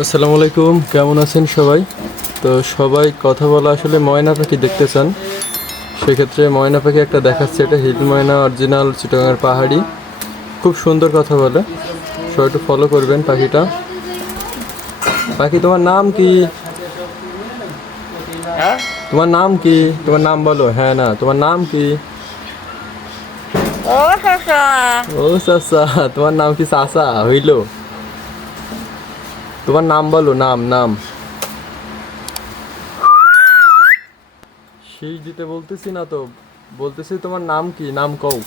আসসালামু আলাইকুম কেমন আছেন সবাই? তো সবাই কথা বলা আসলে ময়না পাখি দেখতে চান? সেক্ষেত্রে ময়না পাখি একটা দেখাচ্ছে এটা হিল ময়না অরিজিনাল চিটাগাঙের পাহাড়ি। খুব সুন্দর কথা বলে। সবাই একটু ফলো করবেন পাখিটা। পাখি তোমার নাম কি? হ্যাঁ? তোমার নাম কি? তোমার নাম বলো। হ্যাঁ না তোমার নাম কি? ও চাচা তোমার নাম কি চাচা? হইল। তোমার নাম বলো নাম নাম। শীষ দিতে বলতেছি না তো। বলতেছি তোমার নাম কি? নাম কও।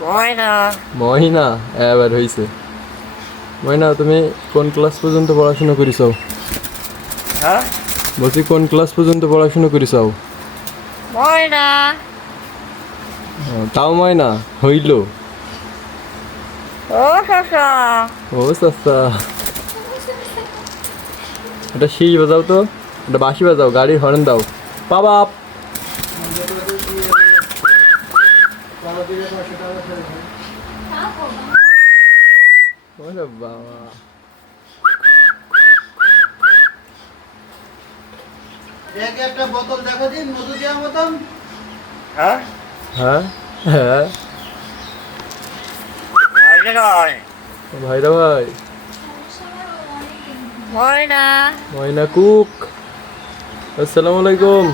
ময়না। মহিনা এবার হইছে। মহিনা তুমি কোন ক্লাস পর্যন্ত পড়াশোনা করিছাও হ্যাঁ? বলছি কোন ক্লাস পর্যন্ত পড়াশোনা ময়না। ও, তাও ময়না? হইল। ও এটা শীষ বাজাও তো এটা বাঁশি বাজাও গাড়ির হরেন দাও। বাবা। ওরে বাবা। একটা বোতল দেখো দিন মধু দেওয়ার মতন। হ্যাঁ? হ্যাঁ? হ্যাঁ? ভাইরা ভাই। ময়না। ময়না কুক। আসসালামু আলাইকুম।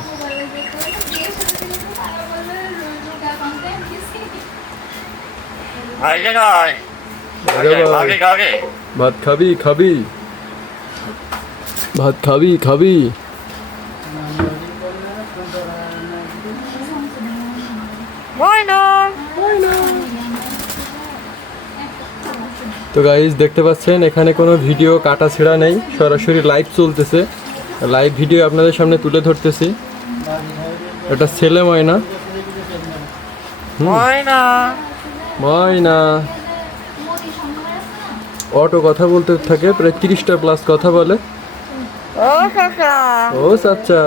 আগে নয় ভাইরা ভাই। আগে আগে। ভাত খাবি খাবি। ভাত খাবি খাবি ময়না তো গাইজ দেখতে পাচ্ছেন এখানে কোনো ভিডিও কাটা ছেঁড়া নেই সরাসরি লাইভ চলতেছে। লাইভ ভিডিও আপনাদের সামনে তুলে ধরতেছি। এটা ছেলে ময়না। ময়না। ময়না। অটো কথা বলতে থাকে প্রায় তিরিশটা প্লাস কথা বলে। ও চাচা। আচ্ছা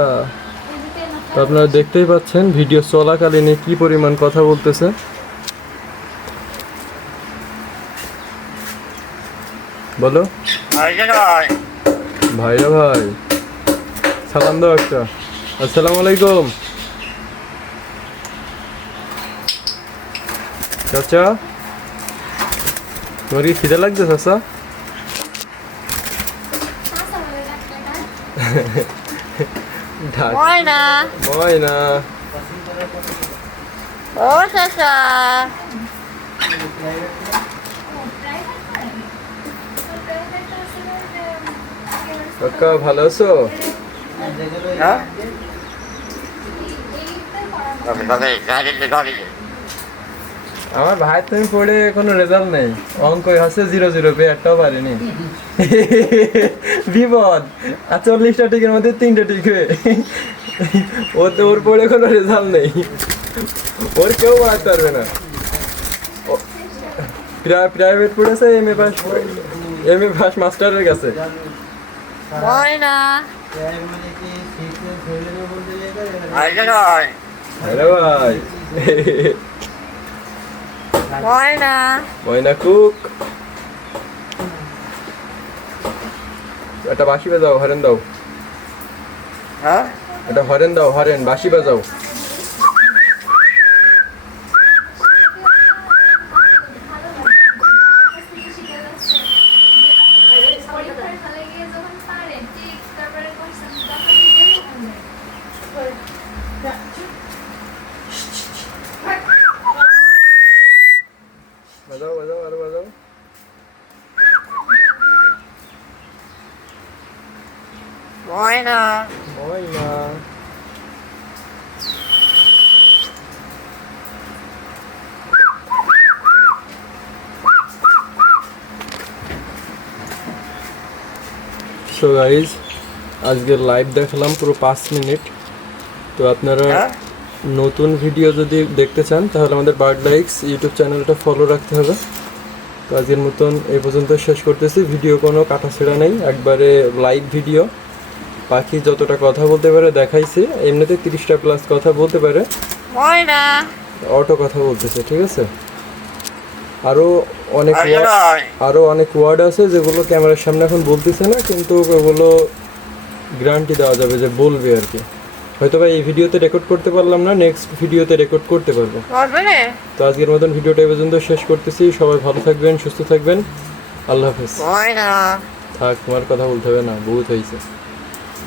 তো আপনারা দেখতেই পাচ্ছেন ভিডিও চলাকালীন কি পরিমাণ কথা বলতেছে। বলো। ভাইরা ভাই? সালাম দাও একটা। আসসালামু আলাইকুম। চাচা তোমার কি খিদে লাগছে চাচা? ময়না ময়না ও চাচা। কাকা ভালো আছো? হ্যাঁ? আমার ভাই তুমি পড়ে কোনো রেজাল্ট নেই। অঙ্ক আছে জিরো জিরো পে একটাও পারিনি। বিপদ। আর চল্লিশটা টিকের মধ্যে তিনটে টিক ও তো ওর পড়ে কোনো রেজাল্ট নেই। ওর কেউ পড়াতে পারবে না। প্রাইভেট পড়েছে M A pass M A pass মাস্টারের কাছে। ময়না না। হ্যালো ভাই। ময়না ময়না কুক। একটা বাঁশি বাজাও হরেন দাও। হ্যাঁ? এটা হরেন দাও হরেন বাঁশি বাজাও বাজাও আরও বাজাও ময়না ময়না সো গাইজ আজকের লাইভ দেখালাম পুরো পাঁচ মিনিট তো আপনারা হ্যাঁ? নতুন ভিডিও যদি দেখতে চান তাহলে আমাদের বার্ড লাইক্স ইউটিউব চ্যানেলটা ফলো রাখতে হবে। তো আজকের মতন এই পর্যন্ত শেষ করতেছি। ভিডিও কোনো কাটা ছেঁড়া নেই। একবারে লাইভ ভিডিও পাখি যতটা কথা বলতে পারে দেখাইছে এমনিতে তিরিশটা প্লাস কথা বলতে পারে। অটো কথা বলতেছে ঠিক আছে? আরও অনেক আরও অনেক ওয়ার্ড আছে যেগুলো ক্যামেরার সামনে এখন বলতেছে না কিন্তু ওগুলো গ্যারান্টি দেওয়া যাবে যে বলবে আর কি। হয়তো বা এই ভিডিওতে রেকর্ড করতে পারলাম না নেক্সট ভিডিওতে রেকর্ড করতে পারব। তো আজকের মতন ভিডিওটা এই পর্যন্ত শেষ করতেছি সবাই ভালো থাকবেন সুস্থ থাকবেন। আল্লাহ হাফেজ। থাক তোমার কথা বলতে হবে না বহুত হয়েছে।